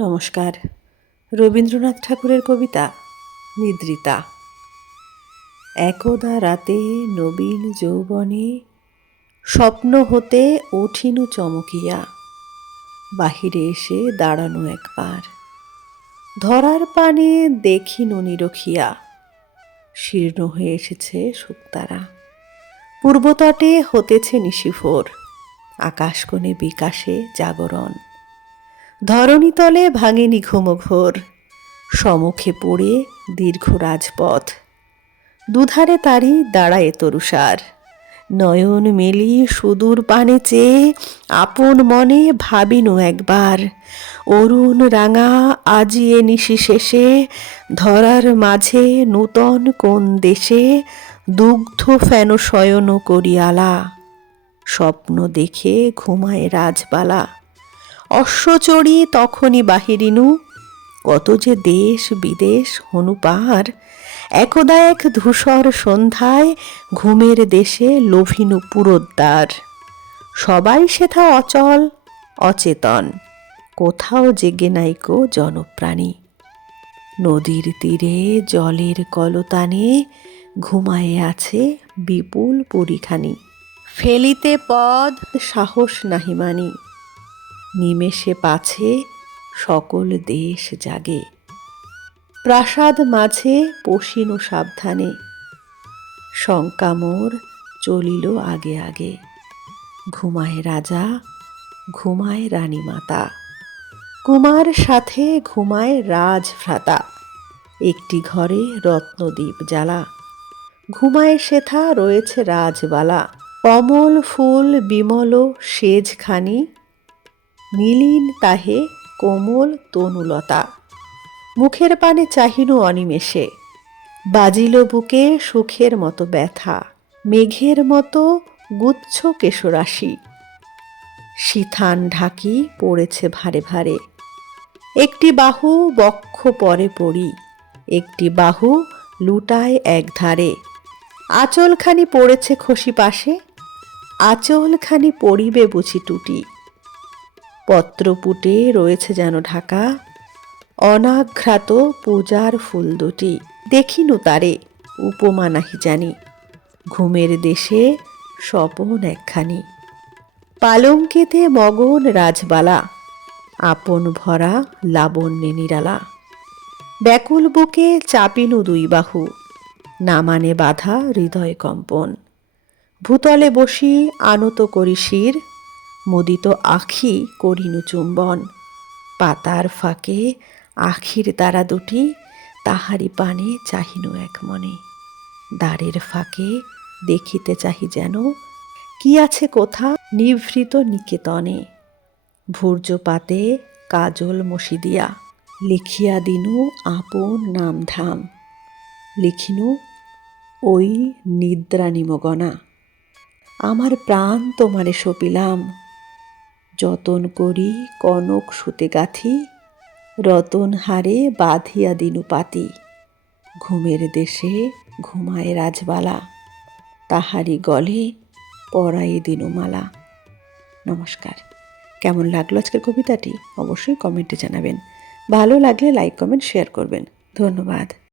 নমস্কার। রবীন্দ্রনাথ ঠাকুরের কবিতা নিদ্রিতা। একদা রাতে নবীন যৌবনে স্বপ্ন হতে উঠিনু চমকিয়া, বাহিরে এসে দাঁড়ানো একবার, ধরার পানে দেখিনু নিরখিয়া, শীর্ণ হয়ে এসেছে শুকতারা। পূর্বতটে হতেছে নিশিভোর, আকাশকোণে বিকাশে জাগরণ। ধরণীতলে ভাঙেনি ঘুমঘোর, সমুখে পড়ে দীর্ঘ রাজপথ। দুধারে তারি দাঁড়ায় তরুষার, নয়ন মেলি সুদূর পানে চেয়ে আপন মনে ভাবিনু একবার, অরুণ রাঙা আজিয়ে নিশি শেষে ধরার মাঝে নূতন কোন দেশে দুগ্ধ ফেন শয়ন করিয়ালা। স্বপ্ন দেখে ঘুমায় রাজবালা, অশ্বচড়ি তখনই বাহিরিনু, কত যে দেশ বিদেশ হনু পার। একদা এক ধূসর সন্ধ্যায় ঘুমের দেশে লোভিনু পুরোদ্বার। সবাই সেথা অচল অচেতন, কোথাও জেগে নাইকো জনপ্রাণী। নদীর তীরে জলের কলতানে ঘুমায়ে আছে বিপুল পরিখানি। ফেলিতে পদ সাহস নাহি মানি, নিমেষে পাছে সকল দেশ জাগে। প্রাসাদ মাঝে পশিনু সাবধানে, শঙ্কা মোর চলিল আগে আগে। ঘুমায় রাজা ঘুমায় রানী মাতা, কুমার সাথে ঘুমায় রাজভ্রাতা। একটি ঘরে রত্নদ্বীপ জ্বালা, ঘুমায় সেথা রয়েছে রাজবালা। কমল ফুল বিমল সেজখানি, নীলিন তাহে কোমল তনুলতা। মুখের পানে চাহিনু অনিমেষে, বাজিল বুকে সুখের মতো ব্যথা। মেঘের মতো গুচ্ছ কেশরাশি, সিথান ঢাকি পড়েছে ভারে ভারে। একটি বাহু বক্ষ পরে পড়ি, একটি বাহু লুটায় একধারে। আঁচলখানি পড়েছে খসি পাশে, আঁচলখানি পড়িবে বুঝি টুটি। পত্রপুটে রয়েছে যেন ঢাকা, অনাঘ্রাত পূজার ফুল দুটি। দেখিনু তারে উপমা নাহি জানি, ঘুমের দেশে স্বপন একখানি। পালঙ্কেতে মগন রাজবালা, আপন ভরা লাবণ্যে নিরালা। ব্যাকুল বুকে চাপিনু দুই বাহু, না মানে বাধা হৃদয় কম্পন। ভূতলে বসি আনত করি শির, মুদিত আখি করিনু চুম্বন। পাতার ফাঁকে আখির তারা দুটি, তাহারি পানে চাহিনু এক মনে। দ্বারের ফাঁকে দেখিতে চাহি যেন, কি আছে কোথা নিভৃত নিকেতনে। ভূর্য পাতে কাজল মসি দিয়া, লিখিয়া দিনু আপন নাম ধাম। লিখিনু ওই নিদ্রা নিমগনা, আমার প্রাণ তোমারে সপিলাম। যতন করি কনক সুতে গাথি, রতন হারে বাঁধিয়া দিনু পাতি। ঘুমের দেশে ঘুমায় রাজবালা, তাহারি গলে পরায়ে দিনু মালা। নমস্কার। কেমন লাগলো আজকের কবিতাটি অবশ্যই কমেন্টে জানাবেন। ভালো লাগলে লাইক কমেন্ট শেয়ার করবেন। ধন্যবাদ।